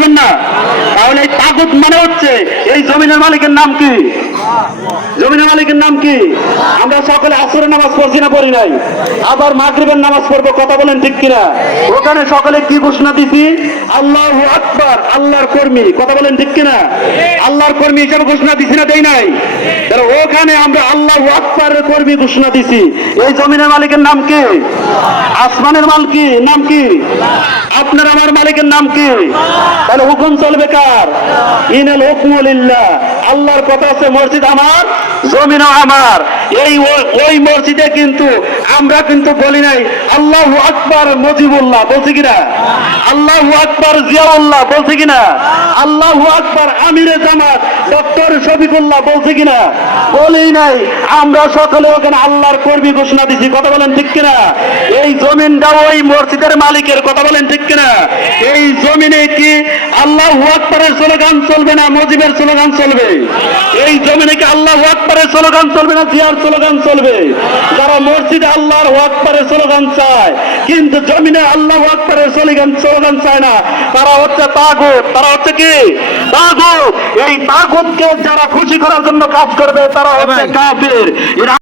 বলবেন না। তাহলে এই তাগুত মানে হচ্ছে এই জমিনের মালিকের নাম কি? জমিনের মালিকের নাম কি? আমরা সকলে আসরের নামাজ পড়ছি না, পড়ি নাই। আবার মাগরিবের নামাজ পড়ব, কথা বলেন ঠিক কিনা? ওখানে সকলে কি ঘোষণা দিছি? আল্লাহ আকবার, আল্লাহর কর্মী, কথা বলেন ঠিক কিনা? আল্লাহর কর্মী হিসেবে ঘোষণা দিছি না, দেই নাই? তাহলে ওখানে আমরা আল্লাহ আকবরের কর্মী ঘোষণা দিছি। এই জমিনের মালিকের নাম কি? আসমানের মাল কি? নাম কি? আপনার আমার মালিকের নাম কি? তাহলে হুকুম চলবে কার? ইনাল হুকমুলিল্লাহ আল্লাহর কথা আছে, মসজিদ আমার, জমিনও আমার। এই ওই মসজিদে কিন্তু আমরা কিন্তু বলি নাই, আল্লাহ আকবার মজিবুল্লাহ, বলছি কিনা? আল্লাহ আকবার জিয়াউল্লাহ, বলছি কিনা? আল্লাহ আকবার আমিরে জামাত, ডক্টর শফিকুল্লাহ, বলছি কিনা? বলি নাই, আমরা সকলে ওখানে আল্লাহর কর্মী ঘোষণা দিছি, কথা বলেন ঠিক কিনা? এই জমিনটা ওই মসজিদের মালিকের, কথা বলেন ঠিক কিনা? এই জমিনে কি আল্লাহ আকবরের স্লোগান চলবে না মজিবের স্লোগান চলবে। এই জমিনে কি আল্লাহ আকবরের স্লোগান চলবে না জিয়ার স্লোগান চলবে? যারা মসজিদে আল্লাহর আকবরের স্লোগান চায় কিন্তু জমিনে আল্লাহ আকবরের স্লোগান স্লোগান চায় না তারা হচ্ছে তাগুত। তারা হচ্ছে কি? তাগুত। এই তাগুতকে যারা খুশি করার জন্য কাজ করবে তারা হচ্ছে কাফের। এরা